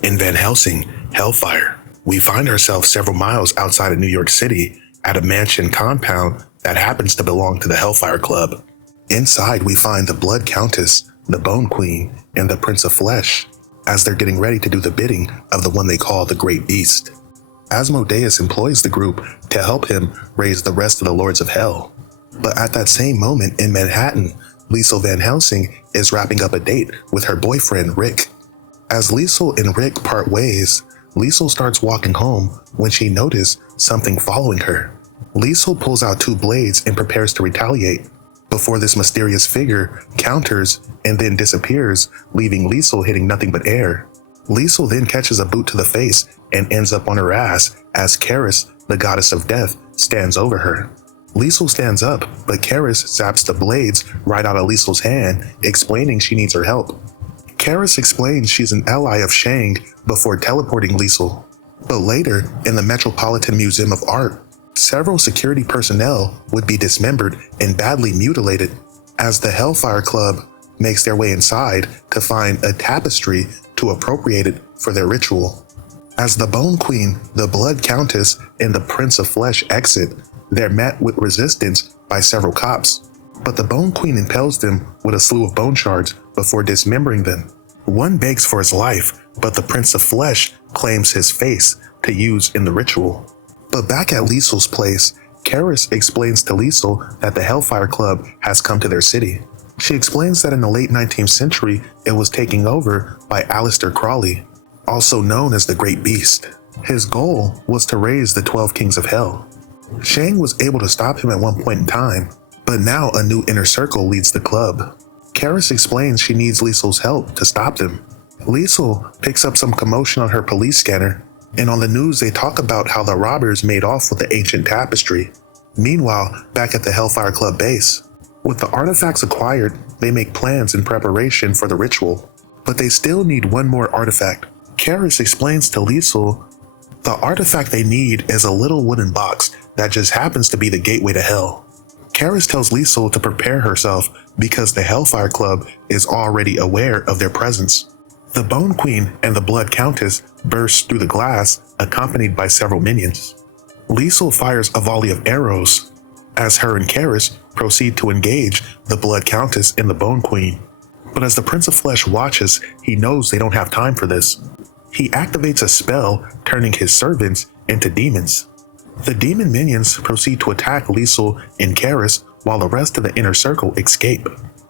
In Van Helsing, Hellfire, we find ourselves several miles outside of New York City at a mansion compound that happens to belong to the Hellfire Club. Inside, we find the Blood Countess, the Bone Queen, and the Prince of Flesh, as they're getting ready to do the bidding of the one they call the Great Beast. Asmodeus employs the group to help him raise the rest of the Lords of Hell. But at that same moment in Manhattan, Liesel Van Helsing is wrapping up a date with her boyfriend Rick. As Liesel and Rick part ways, Liesel starts walking home when she notices something following her. Liesel pulls out two blades and prepares to retaliate, before this mysterious figure counters and then disappears, leaving Liesel hitting nothing but air. Liesel then catches a boot to the face and ends up on her ass as Karis, the goddess of death, stands over her. Liesel stands up, but Karis zaps the blades right out of Liesel's hand, explaining she needs her help. Karis explains she's an ally of Shang before teleporting Liesel. But later, in the Metropolitan Museum of Art, several security personnel would be dismembered and badly mutilated as the Hellfire Club makes their way inside to find a tapestry to appropriate it for their ritual. As the Bone Queen, the Blood Countess, and the Prince of Flesh exit, they're met with resistance by several cops. But the Bone Queen impales them with a slew of bone shards before dismembering them. One begs for his life, but the Prince of Flesh claims his face to use in the ritual. But back at Liesel's place, Karis explains to Liesel that the Hellfire Club has come to their city. She explains that in the late 19th century, it was taken over by Aleister Crowley, also known as the Great Beast. His goal was to raise the 12 Kings of Hell. Shang was able to stop him at one point in time, but now a new inner circle leads the club. Karis explains she needs Liesel's help to stop them. Liesel picks up some commotion on her police scanner, and on the news they talk about how the robbers made off with the ancient tapestry. Meanwhile, back at the Hellfire Club base, with the artifacts acquired, they make plans in preparation for the ritual. But they still need one more artifact. Karis explains to Liesel the artifact they need is a little wooden box that just happens to be the gateway to hell. Karis tells Liesel to prepare herself because the Hellfire Club is already aware of their presence. The Bone Queen and the Blood Countess burst through the glass, accompanied by several minions. Liesel fires a volley of arrows as her and Karis proceed to engage the Blood Countess and the Bone Queen. But as the Prince of Flesh watches, he knows they don't have time for this. He activates a spell, turning his servants into demons. The demon minions proceed to attack Liesel and Karis while the rest of the inner circle escape.